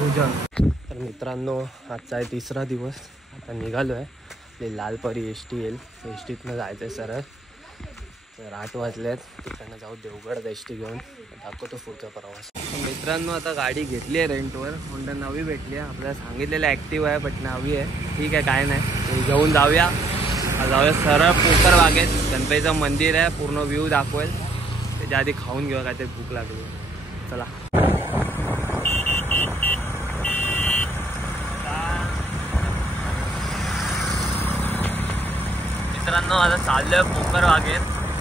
भुजंग. तर मित्रांनो आजचा आहे तिसरा दिवस. आता निघालो आहे. आपली लालपरी एस टी येईल. एस टीतनं जायचं आहे सरळ. तर 8 वाजल्यात. तिकडनं जाऊ देवगड एस टी घेऊन. दाखवतो पुढचा प्रवास. मित्रांनो आता गाडी घेतली आहे रेंटवर. होंडा नवी भेटली आहे. आपल्याला सांगितलेलं ॲक्टिव्ह आहे बट नवी आहे. ठीक आहे काय नाही. घेऊन जाऊया सरळ पोकर बागेत. गणपतीचं मंदिर आहे. पूर्ण व्ह्यू दाखवेल. त्याच्या आधी खाऊन घेऊया काहीतरी भूक लागली. चला मित्रांनो आता चाललोय पोकर बागेत.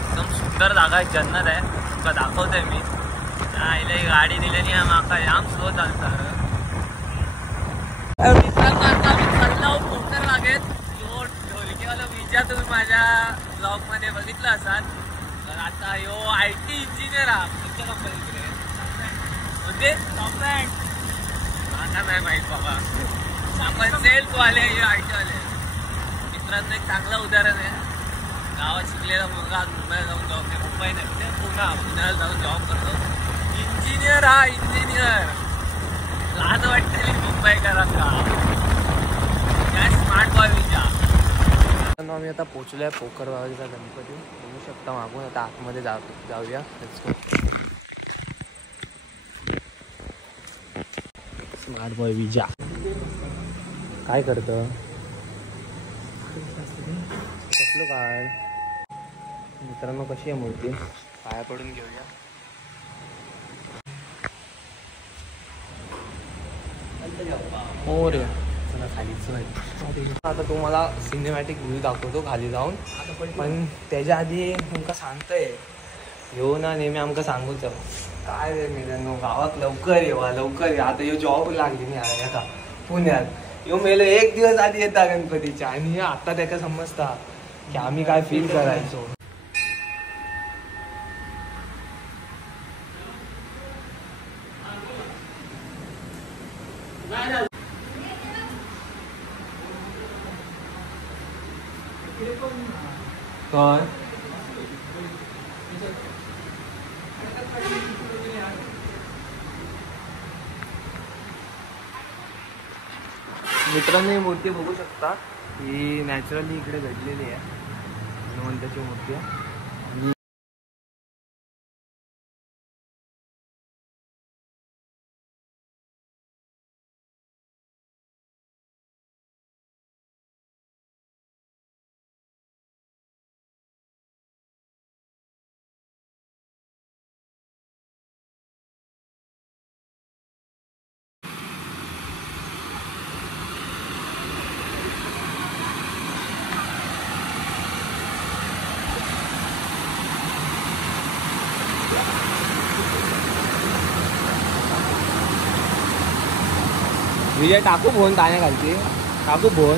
एकदम सुंदर जागा आहे. जन्नत आहे. तुमका दाखवतोय मी. आईला गाडी दिल्याने माका जाम स्लो चालतं. मित्रांनो आता मी चाललो पोकर बागेत. ढोलकीवाला विजा तुम्ही माझ्या ब्लॉग मध्ये बघितलं असाल. तर आता यो IT इंजिनियर हा तुमच्या कंपनीकडे म्हणजे सॉफ्टवेअर आता नाही माहीत बाबा. आपण सेल्स वाले IT वाले. मित्रांनो एक चांगलं उदाहरण आहे. गावात शिकलेला मुलगा मुंबईला जाऊन जॉब नाही. मुंबई नाही पुण्याला जाऊन जॉब करतो. इंजिनियर हा इंजिनियर. लाज वाटते मुंबईकरांना. काय स्मार्ट बॉय विजा. आम्ही आता पोचलोय पोकर बागेचा गणपती. बघू शकता मागून. आता आतमध्ये जाऊया. स्मार्ट बॉय विजा काय करतं. कसलं काय मित्रांनो. कशी आहे मूर्ती. पाया पडून घेऊया. हो रे खालीच नाही. आता तुम्हाला सिनेमॅटिक व्ह्यू दाखवतो खाली जाऊन. पण त्याच्या आधी तुमका सांगतोय येऊ ना नेहमी आमका सांगूच काय रे मित्रांनो. गावात लवकर येवा लवकर ये. आता यो जॉब लागली नाही आता पुण्यात. यो मेलो 1 दिवस आधी येता गणपतीच्या. आणि आता त्याला समजता की आम्ही काय फील करायचो. काय मित्रांनो ही मूर्ती बघू शकता. ही नॅचरली इकडे घडलेली आहे. हनुमंताची मूर्ती आहे. विजय टाकू फोन ताण्या खालची. टाकू फोन.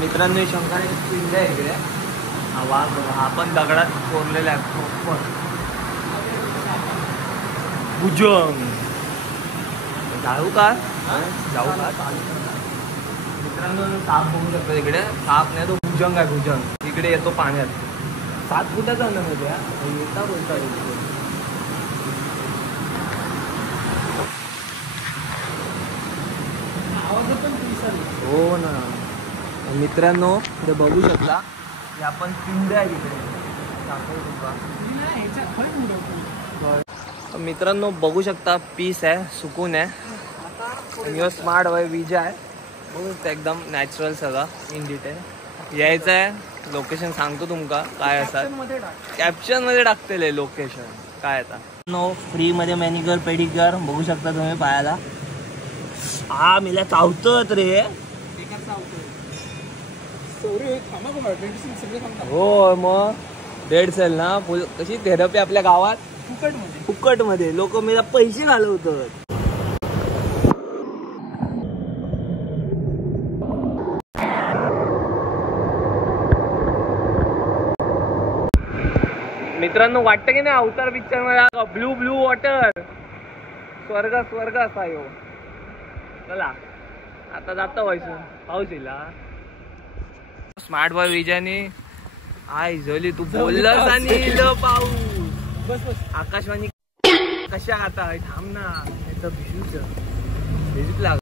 मित्रांनो शंकराची पिंड आहे इकडे. वाघ हा पण दगडात कोरलेला आहे. भुजंग जाऊ का मित्रांनो. साप बघू शकतो इकडे. साप नाही तो भुजंग आहे. भुजंग इकडे येतो पाण्यात. 7 फुटाचा मध्ये येता बोलता. हो ना मित्रांनो. इकडे बघू शकता की आपण पिंड आहे तिकडे. मित्रांनो बघू शकता पीस आहे. सुकून आहे. स्मार्ट बाय विजा आहे. बघू शकता एकदम नॅचरल सगळं इन डिटेल. यायचं आहे. लोकेशन सांगतो तुमका काय असतात. कॅप्शन मध्ये टाकतेले लोकेशन काय आता. नो फ्री मध्ये मॅनिक्युअर पेडिक्युअर बघू शकता तुम्ही पायाला. हा मिला चावतत रे. हो मग डेड सेल ना कशी थेरपी आपल्या गावात फुकट मध्ये लोक मला पैसे घालवतात. मित्रांनो वाटतं की नाही अवतार पिक्चर मध्ये ब्लू ब्लू वॉटर. स्वर्ग स्वर्ग असा यो. चला आता जातो व्हायचं पाऊस येईल. स्मार्ट बॉय विजयने आय झोली तू बोललास आणि इलं पाऊस. बस बस. आकाशवाणी कशा आता थांब ना भिजूच लाग